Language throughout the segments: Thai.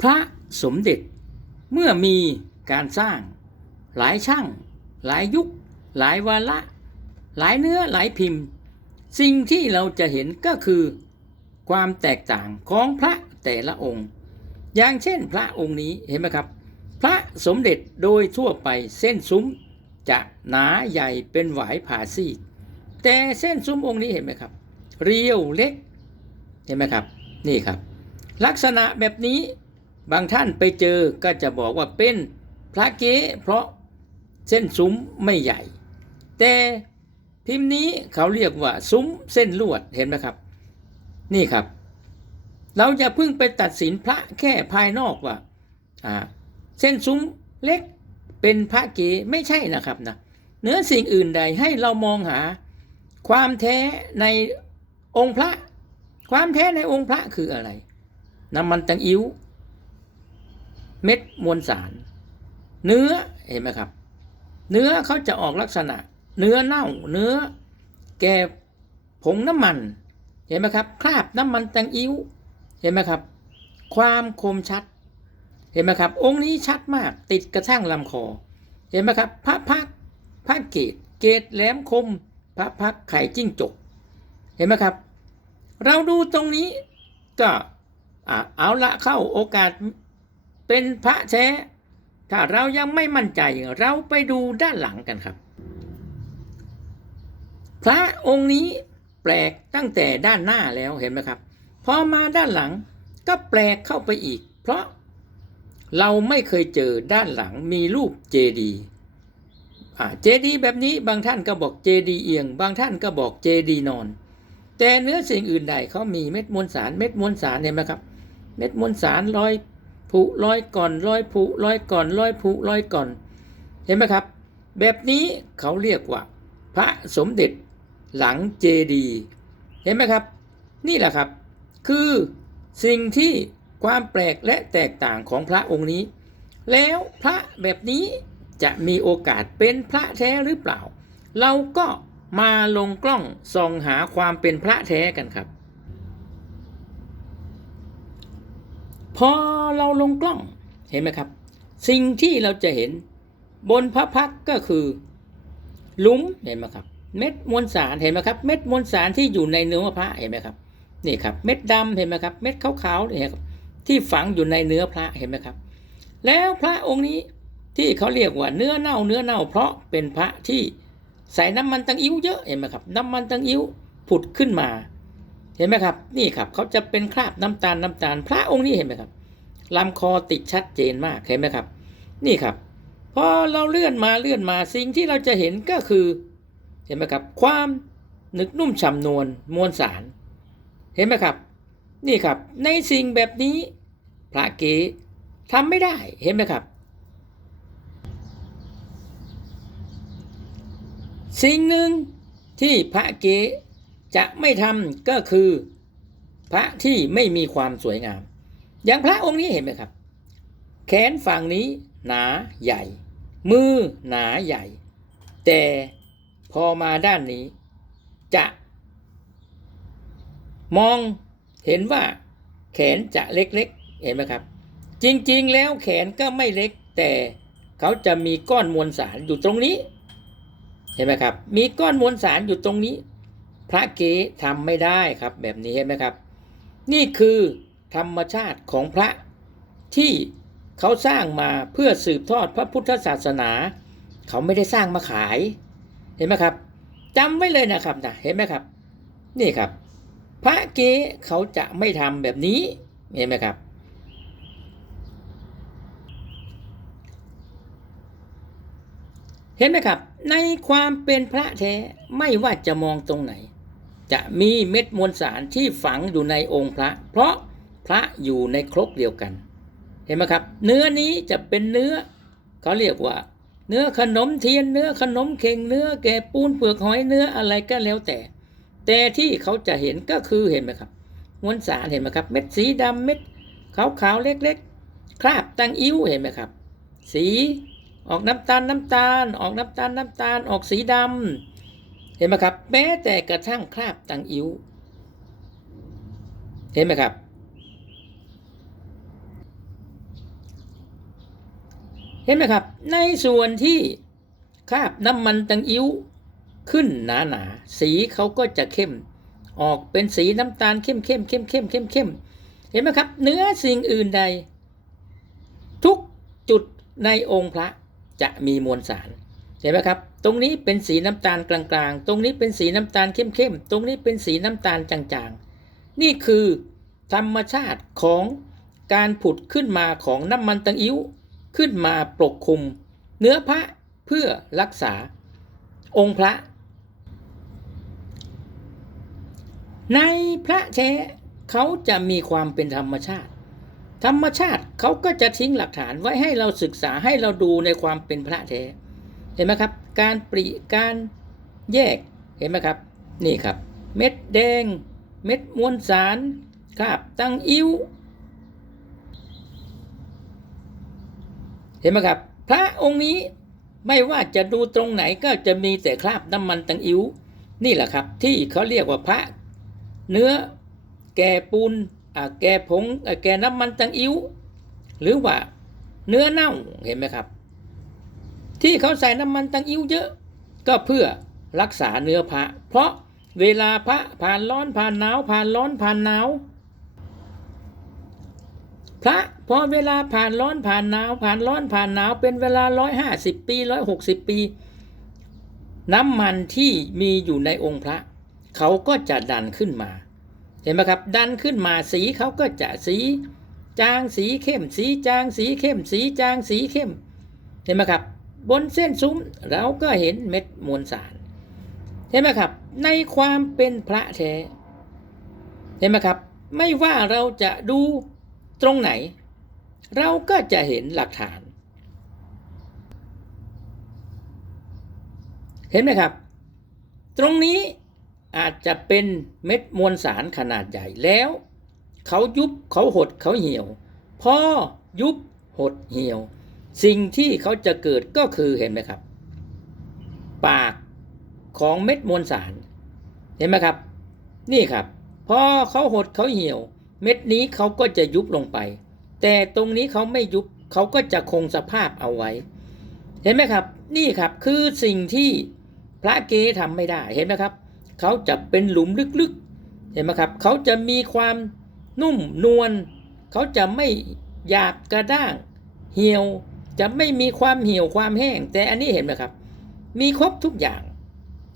พระสมเด็จเมื่อมีการสร้าง หลายช่าง หลายยุค หลายวาระหลายเนื้อหลายพิมพ์ สิ่งที่เราจะเห็นก็คือ ความแตกต่างของพระแต่ละองค์ อย่างเช่นพระองค์นี้เห็นไหมครับ พระสมเด็จโดยทั่วไปเส้นซุ้มจะหนาใหญ่เป็นหวายผ่าซีกแต่เส้นซุ้มองค์นี้เห็นไหมครับ เรียวเล็ก เห็นไหมครับ นี่ครับ ลักษณะแบบนี้ บางท่านไปเจอก็จะบอกว่าเป็นพระเก๊เพราะเส้นซุ้มไม่ใหญ่ แต่พิมพ์นี้เขาเรียกว่าซุ้มเส้นลวดเห็นไหมครับ นี่ครับ เราจะเพิ่งไปตัดสินพระแค่ภายนอกว่าอ่าเส้นซุ้มเล็กเป็นพระเก๋ไม่ใช่นะครับนะเนื้อสิ่งอื่นใดให้เรามองหาความแท้ในองค์พระ ความแท้ในองค์พระคืออะไรน้ำมันตังอิ้ว เม็ดมวลสาร เนื้อเห็นไหมครับ เนื้อเขาจะออกลักษณะ เนื้อเน่า เนื้อแก่ผงน้ำมัน เห็นไหมครับ คราบน้ำมันแตงอิ้ว เห็นไหมครับ ความคมชัด เห็นไหมครับ องค์นี้ชัดมาก ติดกระช่างลำคอ เห็นไหมครับ พระพักพระเกต เกตแหลมคม พระพักไข่จิ้งจก เห็นไหมครับ เราดูตรงนี้ก็อะเอาละเข้าโอกาส เป็นพระแท้ถ้าเรายังไม่มั่นใจเราไปดูด้านหลังกันครับ พระองค์นี้แปลกตั้งแต่ด้านหน้าแล้วเห็นไหมครับพอมาด้านหลังก็แปลกเข้าไปอีก เพราะเราไม่เคยเจอด้านหลังมีรูปเจดีเจดีแบบนี้บางท่านก็บอกเจดีเอียง บางท่านก็บอกเจดีนอน แต่เนื้อสิ่งอื่นใดเขามีเม็ดมวลสารเม็ดมวลสารเห็นไหมครับ เม็ดมวลสารลอย ผุลอยก่อนลอยผุลอยก่อนลอยผุลอยก่อน เห็นไหมครับ แบบนี้เขาเรียกว่า พระสมเด็จหลังเจดีเห็นไหมครับ นี่แหละครับ คือสิ่งที่ความแปลกและแตกต่างของพระองค์นี้ แล้วพระแบบนี้จะมีโอกาสเป็นพระแท้หรือเปล่า เราก็มาลงกล้องส่องหาความเป็นพระแท้กันครับ พอเราลงกล้องเห็นไหมครับ สิ่งที่เราจะเห็นบนพระพักก็คือหลุมเห็นไหมครับ เม็ดมวลสารเห็นไหมครับ เม็ดมวลสารที่อยู่ในเนื้อพระเห็นไหมครับนี่ครับ เม็ดดำเห็นไหมครับ เม็ดขาวๆเนี่ครับที่ฝังอยู่ในเนื้อพระเห็นไหมครับ แล้วพระองค์นี้ที่เขาเรียกว่าเนื้อเน่าเนื้อเน่า เพราะเป็นพระที่ใส่น้ำมันตังอิ้วเยอะเห็นไหมครับ น้ำมันตังอิ้วผุดขึ้นมา เห็นไหมครับ นี่ครับเขาจะเป็นคราบน้ำตาลน้ำตาล พระองค์นี้เห็นไหมครับลำคอติดชัดเจนมากเห็นไหมครับ นี่ครับพอเราเลื่อนมาเลื่อนมาสิ่งที่เราจะเห็นก็คือ เห็นไหมครับ ความหนึกนุ่มฉ่ำนวลมวลสาร เห็นไหมครับ นี่ครับ ในสิ่งแบบนี้ พระเก๋ทำไม่ได้เห็นไหมครับ สิ่งหนึ่งที่พระเก๋ จะไม่ทำก็คือพระที่ไม่มีความสวยงาม อย่างพระองค์นี้เห็นไหมครับ แขนฝั่งนี้หนาใหญ่ มือหนาใหญ่ แต่พอมาด้านนี้ จะมองเห็นว่าแขนจะเล็กๆ เห็นไหมครับ จริงๆ แล้วแขนก็ไม่เล็ก แต่เขาจะมีก้อนมวลสารอยู่ตรงนี้ เห็นไหมครับ มีก้อนมวลสารอยู่ตรงนี้ พระเก๋ทำไม่ได้ครับแบบนี้เห็นไหมครับ นี่คือธรรมชาติของพระที่เขาสร้างมาเพื่อสืบทอดพระพุทธศาสนา เขาไม่ได้สร้างมาขาย เห็นไหมครับจำไว้เลยนะครับนะเห็นไหมครับ นี่ครับ พระเก๋เขาจะไม่ทำแบบนี้เห็นไหมครับเห็นไหมครับ ในความเป็นพระแท้ไม่ว่าจะมองตรงไหน จะมีเม็ดมวลสารที่ฝังอยู่ในองค์พระ เพราะพระอยู่ในครกเดียวกัน เห็นไหมครับ เนื้อนี้จะเป็นเนื้อเขาเรียกว่า เนื้อขนมเทียนเนื้อขนมเข่งเนื้อแกะปูนเปลือกหอยเนื้ออะไรก็แล้วแต่ แต่ที่เขาจะเห็นก็คือเห็นไหมครับมวลสารเห็นไหมครับ เม็ดสีดำเม็ดขาวๆเล็กๆ คราบตังอิ้วเห็นไหมครับ สีออกน้ำตาลน้ำตาล ออกน้ำตาลน้ำตาล ออกสีดำ เห็นไหมครับ แม้แต่กระทั่งคราบตังอิ้วเห็นไหมครับ เห็นไหมครับ ในส่วนที่คราบน้ำมันตังอิ้วขึ้นหนาหนาๆสีเขาก็จะเข้ม ออกเป็นสีน้ำตาลเข้มเข้มเข้มเข้มเข้มเข้มเห็นไหมครับ เนื้อสิ่งอื่นใด ทุกจุดในองค์พระจะมีมวลสาร เห็นไหมครับ ตรงนี้เป็นสีน้ำตาลกลางๆ ตรงนี้เป็นสีน้ำตาลเข้มๆ ตรงนี้เป็นสีน้ำตาลจางๆ นี่คือธรรมชาติของการผุดขึ้นมาของน้ำมันตังอิ้วขึ้นมาปกคลุม เนื้อพระเพื่อรักษา องค์พระ ในพระแท้เขาจะมีความเป็นธรรมชาติ ธรรมชาติเขาก็จะทิ้งหลักฐานไว้ให้เราศึกษาให้เราดูในความเป็นพระแท้เห็นไหมครับ การปริการแยกเห็นไหมครับ นี่ครับ เม็ดแดง เม็ดมวลสารคราบตังอิ้วเห็นไหมครับ พระองค์นี้ไม่ว่าจะดูตรงไหนก็จะมีแต่คราบน้ำมันตังอิ้วนี่แหละครับ ที่เขาเรียกว่าพระ เนื้อแก่ปูนอ่าแก่ผงแก่น้ำมันตังอิ้วหรือว่าเนื้อเน่าเห็นไหมครับ ที่เขาใส่น้ำมันตังอิ้วเยอะ ก็เพื่อรักษาเนื้อพระ เพราะเวลาพระผ่านร้อนผ่านหนาวผ่านร้อนผ่านหนาวพระพอเวลาผ่านร้อนผ่านหนาวผ่านร้อนผ่านหนาวเป็นเวลาร้อยห้าสิบปีร้อยหกสิบปี น้ำมันที่มีอยู่ในองค์พระ เขาก็จะดันขึ้นมา เห็นไหมครับ ดันขึ้นมาสีเขาก็จะสี จางสีเข้ม สีจางสีเข้ม สีจางสีเข้ม เห็นไหมครับ บนเส้นซุ้มเราก็เห็นเม็ดมวลสารเห็นไหมครับ ในความเป็นพระแท้เห็นไหมครับ ไม่ว่าเราจะดูตรงไหน เราก็จะเห็นหลักฐาน เห็นไหมครับ ตรงนี้อาจจะเป็นเม็ดมวลสารขนาดใหญ่แล้ว เขายุบเขาหดเขาเหี่ยว พอยุบหดเหี่ยว สิ่งที่เขาจะเกิดก็คือเห็นไหมครับ ปากของเม็ดมวลสาร เห็นไหมครับ นี่ครับพอเขาหดเขาเหี่ยว เม็ดนี้เขาก็จะยุบลงไป แต่ตรงนี้เขาไม่ยุบเขาก็จะคงสภาพเอาไว้ เห็นไหมครับ นี่ครับคือสิ่งที่พระเกทำไม่ได้เห็นไหมครับ เขาจะเป็นหลุมลึกๆ เห็นไหมครับ เขาจะมีความนุ่มนวลเขาจะไม่หยาบกระด้าง เหี่ยว จะไม่มีความเหี่ยวความแห้ง แต่อันนี้เห็นไหมครับ มีครบทุกอย่าง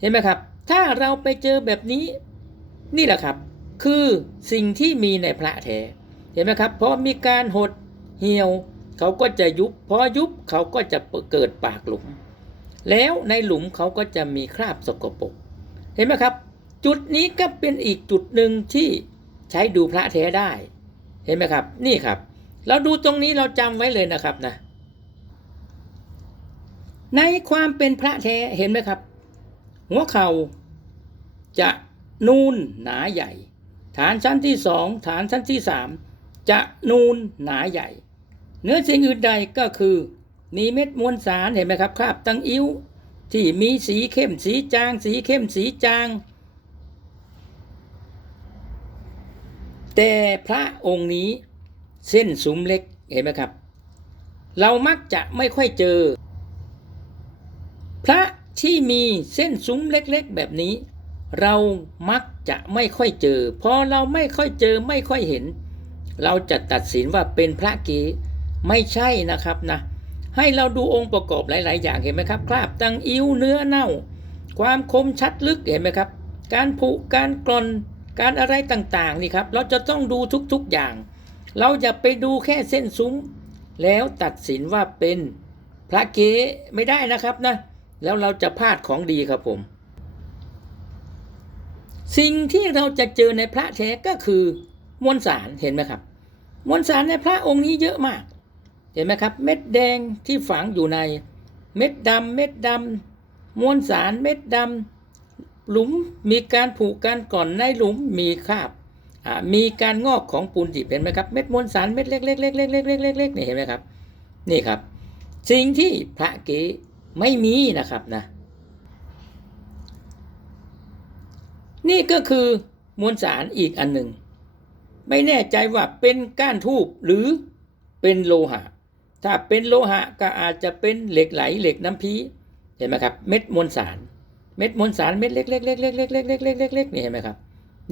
เห็นไหมครับ ถ้าเราไปเจอแบบนี้ นี่แหละครับ คือสิ่งที่มีในพระแท้เห็นไหมครับพอมีการหดเหี่ยว เขาก็จะยุบพอยุบเขาก็จะเกิดปากหลุม แล้วในหลุมเขาก็จะมีคราบสกปรกเห็นไหมครับ จุดนี้ก็เป็นอีกจุดหนึ่งที่ใช้ดูพระแท้ได้ เห็นไหมครับ นี่ครับ เราดูตรงนี้เราจำไว้เลยนะครับนะ ในความเป็นพระแท้เห็นไหมครับ หัวเข่าจะนูนหนาใหญ่ ฐานชั้นที่สองฐานชั้นที่สามจะนูนหนาใหญ่ เนื้อสิ่งอื่นใดก็คือมีเม็ดมวลสารเห็นไหมครับคราบตังอิ้วที่มีสีเข้มสีจาง สีเข้มสีจาง แต่พระองค์นี้เส้นสุมเล็กเห็นไหมครับ เรามักจะไม่ค่อยเจอ ที่มีเส้นซุ้มเล็กๆ แบบนี้ เรามักจะไม่ค่อยเจอ พอเราไม่ค่อยเจอไม่ค่อยเห็น เราจะตัดสินว่าเป็นพระเกไม่ใช่นะครับนะ ให้เราดูองค์ประกอบหลาย ๆ อย่างเห็นไหมครับ คราบตังอิ้วเนื้อเน่า ความคมชัดลึกเห็นไหมครับ การผุการกรอนการอะไรต่างๆนี่ครับ เราจะต้องดูทุกๆอย่าง เราอย่าไปดูแค่เส้นซุ้ม แล้วตัดสินว่าเป็นพระเกไม่ได้นะครับนะ แล้วเราจะพลาดของดีครับผม สิ่งที่เราจะเจอในพระแท้ก็คือมวลสารเห็นไหมครับ มวลสารในพระองค์นี้เยอะมาก เห็นไหมครับ เม็ดแดงที่ฝังอยู่ใน เม็ดดำเม็ดดำมวลสารเม็ดดำหลุมมีการผูกการก่อนในหลุมมีคราบมีการงอกของปูนดิบเห็นไหมครับ เม็ดมวลสารเม็ดเล็กๆๆๆๆๆๆนี่เห็นไหมครับ นี่ครับ สิ่งที่พระเก ไม่มีนะครับนะ นี่ก็คือมวลสารอีกอันหนึ่ง ไม่แน่ใจว่าเป็นก้านทูบหรือเป็นโลหะ ถ้าเป็นโลหะก็อาจจะเป็นเหล็กไหลเหล็กน้ำพีเห็นไหมครับ เม็ดมวลสาร เม็ดมวลสารเม็ดเล็กๆๆๆๆๆๆๆๆนี่เห็นไหมครับ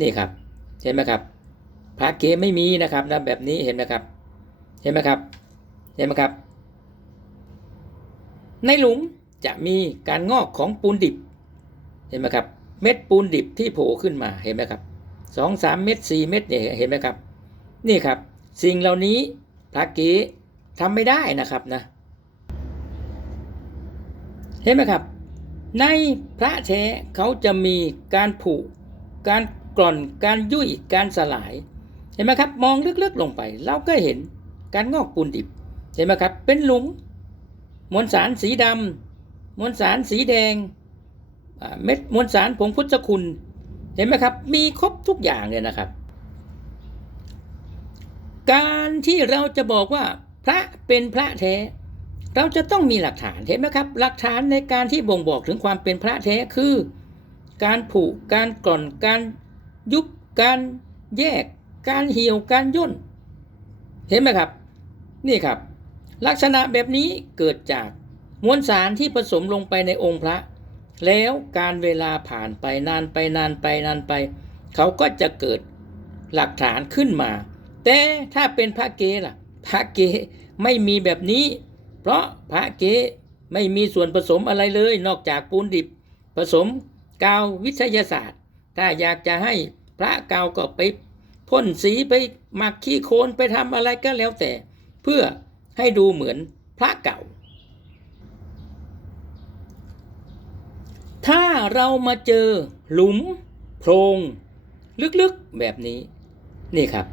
นี่ครับเห็นไหมครับพระเกไม่มีนะครับนะแบบนี้เห็นไหมครับ เห็นไหมครับ เห็นไหมครับ ในหลุมจะมีการงอกของปูนดิบ เห็นไหมครับ เม็ดปูนดิบที่โผล่ขึ้นมาเห็นไหมครับสองสามเม็ดสี่เม็ดเนี่ยเห็นไหมครับ นี่ครับ สิ่งเหล่านี้พระเกทำไม่ได้นะครับนะ เห็นไหมครับ ในพระแท้เขาจะมีการผุการกร่อนการยุ่ยการสลาย เห็นไหมครับ มองลึกๆลงไป เราก็เห็นการงอกปูนดิบ เห็นไหมครับ เป็นหลุม มวลสารสีดำมวลสารสีแดงเม็ดมวลสารผงพุทธคุณ เห็นไหมครับ มีครบทุกอย่างเลยนะครับ การที่เราจะบอกว่าพระเป็นพระแท้ เราจะต้องมีหลักฐานเห็นไหมครับ หลักฐานในการที่บ่งบอกถึงความเป็นพระแท้คือ การผุการกร่อนการยุบการแยก การเหี่ยวการย่น เห็นไหมครับ นี่ครับ ลักษณะแบบนี้เกิดจากมวลสารที่ผสมลงไปในองค์พระ แล้วการเวลาผ่านไปนานไปนานไปนานไป เขาก็จะเกิดหลักฐานขึ้นมา แต่ถ้าเป็นพระเกล่ะ พระเกไม่มีแบบนี้ เพราะพระเกไม่มีส่วนผสมอะไรเลย นอกจากปูนดิบ ผสมกาววิทยาศาสตร์ ถ้าอยากจะให้พระกาวก็ไปพ่นสีไปหมักขี้โคลนไปทำอะไรก็แล้วแต่ เพื่อ ให้ดูเหมือนพระเก่า ถ้าเรามาเจอหลุมโพรงลึกๆแบบนี้ นี่ครับ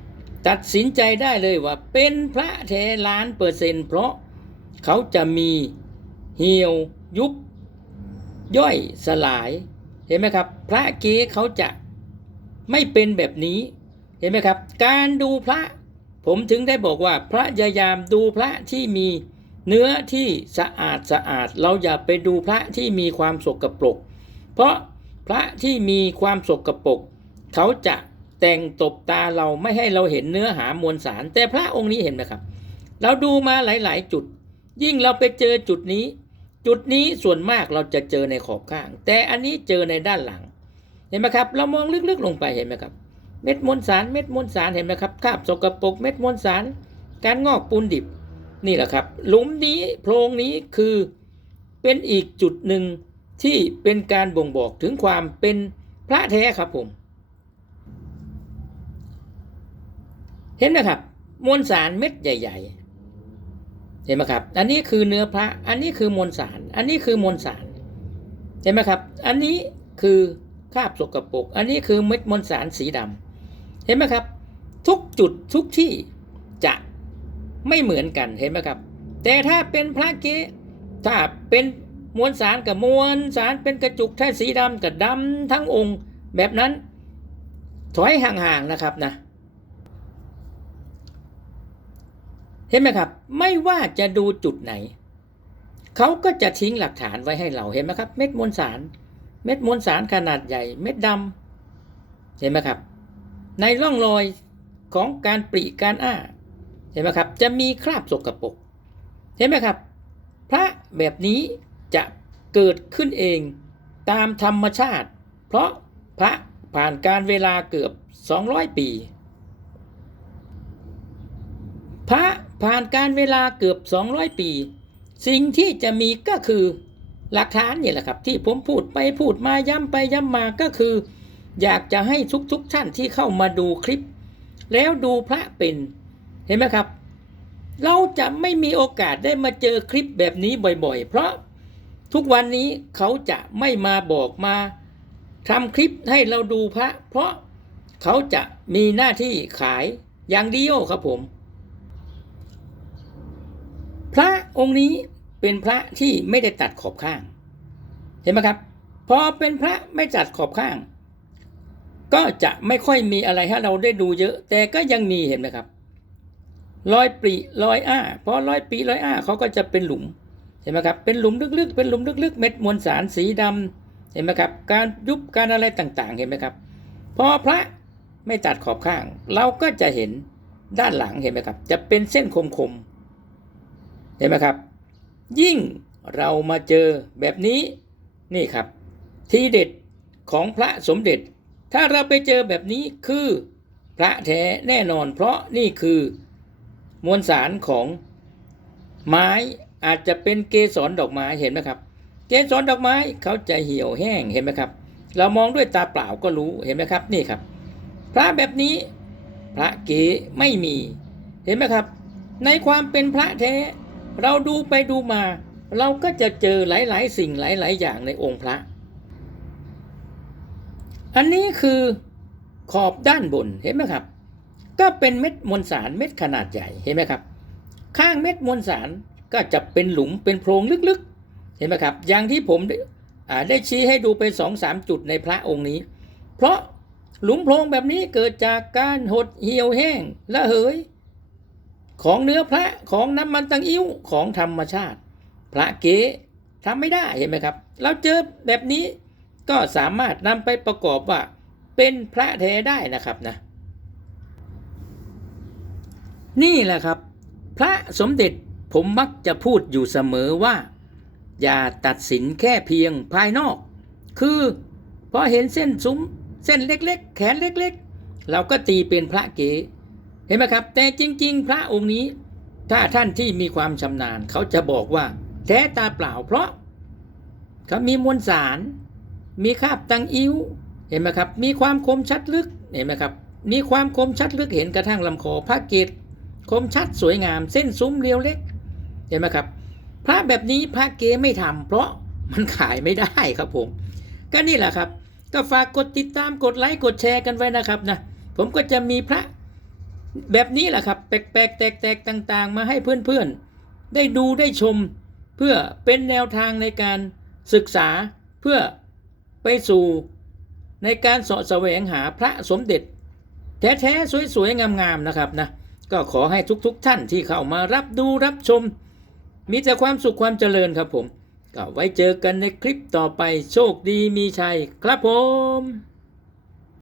ตัดสินใจได้เลยว่าเป็นพระแท้ล้านเปอร์เซ็นต์เพราะเขาจะมีเหี่ยวยุบย่อยสลาย เห็นไหมครับ พระเก๋เขาจะไม่เป็นแบบนี้ เห็นไหมครับ การดูพระ ผมถึงได้บอกว่าพระยายามดูพระที่มีเนื้อที่สะอาดสะอาด เราอย่าไปดูพระที่มีความสกปรก เพราะพระที่มีความสกปรกเขาจะแต่งตบตาเราไม่ให้เราเห็นเนื้อหามวลสาร แต่พระองค์นี้เห็นไหมครับ เราดูมาหลาย ๆ จุด ยิ่งเราไปเจอจุดนี้ จุดนี้ส่วนมากเราจะเจอในขอบข้าง แต่อันนี้เจอในด้านหลัง เห็นไหมครับ เรามองลึก ๆ ลงไปเห็นไหมครับ เม็ดมวลสารเม็ดมวลสารเห็นไหมครับคาบสกปรกเม็ดมวลสาร การงอกปูนดิบนี่แหละครับ หลุมนี้โพรงนี้คือเป็นอีกจุดหนึ่งที่เป็นการบ่งบอกถึงความเป็นพระแท้ครับผม เห็นไหมครับ มวลสารเม็ดใหญ่ ๆ เห็นไหมครับ อันนี้คือเนื้อพระ อันนี้คือมวลสาร อันนี้คือมวลสาร เห็นไหมครับ อันนี้คือคาบสกปรก อันนี้คือเม็ดมวลสารสีดำ เห็นไหมครับ ทุกจุดทุกที่จะไม่เหมือนกันเห็นไหมครับ แต่ถ้าเป็นพระเกถ้าเป็นมวลสารกับมวลสารเป็นกระจุกแท่สีดำกับดำทั้งองค์แบบนั้น ถอยห่างๆนะครับนะ เห็นไหมครับ ไม่ว่าจะดูจุดไหน เขาก็จะทิ้งหลักฐานไว้ให้เราเห็นไหมครับ เม็ดมวลสาร เม็ดมวลสารขนาดใหญ่ เม็ดดำเห็นไหมครับ ในร่องรอยของการปริการอ้า เห็นไหมครับ จะมีคราบสกปรกเห็นไหมครับ พระแบบนี้จะเกิดขึ้นเองตามธรรมชาติ เพราะพระผ่านการเวลาเกือบ 200 ปี พระผ่านการเวลาเกือบ 200 ปี สิ่งที่จะมีก็คือหลักฐานนี่แหละครับ ที่ผมพูดไปพูดมาย้ำไปย้ำมาก็คือ อยากจะให้ทุกๆท่านที่เข้ามาดูคลิป แล้วดูพระเป็นเห็นไหมครับ เราจะไม่มีโอกาสได้มาเจอคลิปแบบนี้บ่อยๆ เพราะทุกวันนี้เขาจะไม่มาบอกมาทำคลิปให้เราดูพระ เพราะเขาจะมีหน้าที่ขายอย่างเดียวครับผม พระองค์นี้เป็นพระที่ไม่ได้ตัดขอบข้าง เห็นไหมครับ พอเป็นพระไม่ตัดขอบข้าง ก็จะไม่ค่อยมีอะไรให้เราได้ดูเยอะ แต่ก็ยังมีเห็นไหมครับรอยปริรอยอ้าพอรอยปริรอยอ้าเขาก็จะเป็นหลุมเห็นไหมครับเป็นหลุมลึกๆ เป็นหลุมลึกๆ เม็ดมวลสารสีดำเห็นไหมครับ การยุบการอะไรต่างๆ เห็นไหมครับพอพระไม่ตัดขอบข้าง เราก็จะเห็นด้านหลังเห็นไหมครับ จะเป็นเส้นคมเห็นไหมครับ ยิ่งเรามาเจอแบบนี้นี่ครับ ทีเด็ดของพระสมเด็จ ถ้าเราไปเจอแบบนี้คือพระแท้แน่นอน เพราะนี่คือมวลสารของไม้อาจจะเป็นเกสรดอกไม้เห็นไหมครับ เกสรดอกไม้เขาจะเหี่ยวแห้งเห็นไหมครับ เรามองด้วยตาเปล่าก็รู้เห็นไหมครับนี่ครับ พระแบบนี้พระเก๋ไม่มีเห็นไหมครับ ในความเป็นพระแท้ เราดูไปดูมา เราก็จะเจอหลาย ๆ สิ่งหลาย ๆ อย่างในองค์พระ อันนี้คือขอบด้านบนเห็นไหมครับ ก็เป็นเม็ดมวลสารเม็ดขนาดใหญ่เห็นไหมครับ ข้างเม็ดมวลสารก็จะเป็นหลุมเป็นโพรงลึกๆ เห็นไหมครับ อย่างที่ผมได้ชี้ให้ดูไปสองสามจุดในพระองค์นี้ เพราะหลุมโพรงแบบนี้เกิดจากการหดเหี่ยวแห้งและเหย ของเนื้อพระของน้ำมันตังอิ้วของธรรมชาติ พระเก๋ทำไม่ได้เห็นไหมครับ เราเจอแบบนี้ ก็สามารถนำไปประกอบว่าเป็นพระแท้ได้นะครับนะ นี่แหละครับ พระสมเด็จผมมักจะพูดอยู่เสมอว่า อย่าตัดสินแค่เพียงภายนอก คือพอเห็นเส้นซุ้มเส้นเล็ก ๆ แขนเล็ก ๆ เราก็ตีเป็นพระเก๋เห็นไหมครับ แต่จริง ๆ พระองค์นี้ ถ้าท่านที่มีความชำนาญ เขาจะบอกว่าแท้ตาเปล่าเพราะเขามีมวลสาร มีคาบตังอิ้วเห็นไหมครับ มีความคมชัดลึกเห็นไหมครับ มีความคมชัดลึกเห็นกระทั่งลำคอพระเกศคมชัดสวยงาม เส้นซุ้มเรียวเล็ก เห็นไหมครับ พระแบบนี้พระเกไม่ทำเพราะมันขายไม่ได้ครับผม ก็นี่แหละครับ ก็ฝากกดติดตามกดไลค์กดแชร์กันไว้นะครับนะผมก็จะมีพระแบบนี้แหละครับแปลกๆแตกๆต่างๆ มาให้เพื่อนๆ ได้ดูได้ชม เพื่อเป็นแนวทางในการศึกษาเพื่อ ไปสู่ในการเสาะแสวงหาพระสมเด็จ แท้ๆ สวยๆ งามๆ นะครับนะก็ขอให้ทุกๆท่านที่เข้ามารับดูรับชม มีแต่ความสุขความเจริญครับผม ก็ไว้เจอกันในคลิปต่อไปโชคดีมีชัยครับผม